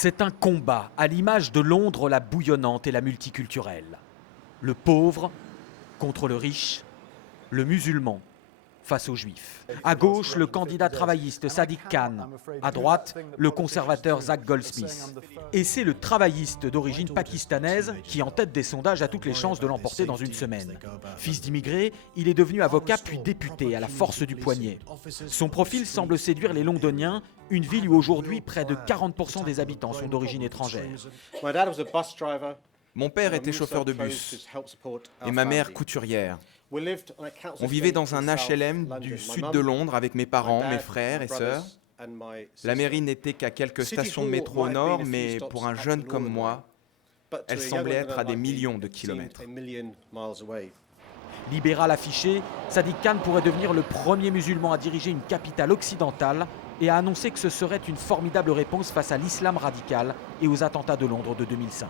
C'est un combat à l'image de Londres la bouillonnante et la multiculturelle. Le pauvre contre le riche, le musulman face aux juifs. À gauche, le candidat travailliste Sadiq Khan. À droite, le conservateur Zac Goldsmith. Et c'est le travailliste d'origine pakistanaise qui, en tête des sondages, a toutes les chances de l'emporter dans une semaine. Fils d'immigrés, il est devenu avocat puis député à la force du poignet. Son profil semble séduire les Londoniens, une ville où aujourd'hui près de 40% des habitants sont d'origine étrangère. Mon père était chauffeur de bus et ma mère couturière. On vivait dans un HLM du sud de Londres avec mes parents, mes frères et sœurs. La mairie n'était qu'à quelques stations de métro au nord, mais pour un jeune comme moi, elle semblait être à des millions de kilomètres. Libéral affiché, Sadiq Khan pourrait devenir le premier musulman à diriger une capitale occidentale et a annoncé que ce serait une formidable réponse face à l'islam radical et aux attentats de Londres de 2005.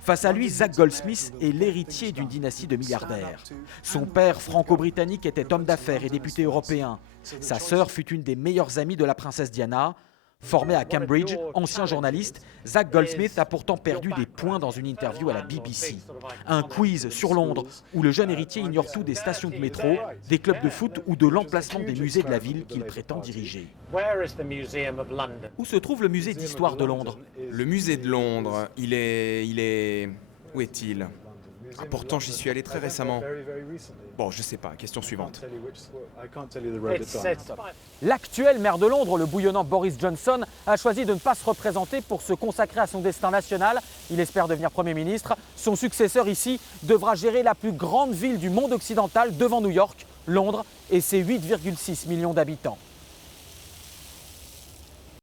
Face à lui, Zac Goldsmith est l'héritier d'une dynastie de milliardaires. Son père franco-britannique était homme d'affaires et député européen. Sa sœur fut une des meilleures amies de la princesse Diana. Formé à Cambridge, ancien journaliste, Zac Goldsmith a pourtant perdu des points dans une interview à la BBC. Un quiz sur Londres où le jeune héritier ignore tout des stations de métro, des clubs de foot ou de l'emplacement des musées de la ville qu'il prétend diriger. Où se trouve le musée d'histoire de Londres? Le musée de Londres, il est... Où est-il? Pourtant, j'y suis allé très récemment. Bon, je sais pas, question suivante. L'actuel maire de Londres, le bouillonnant Boris Johnson, a choisi de ne pas se représenter pour se consacrer à son destin national. Il espère devenir Premier ministre. Son successeur ici devra gérer la plus grande ville du monde occidental devant New York, Londres et ses 8,6 millions d'habitants.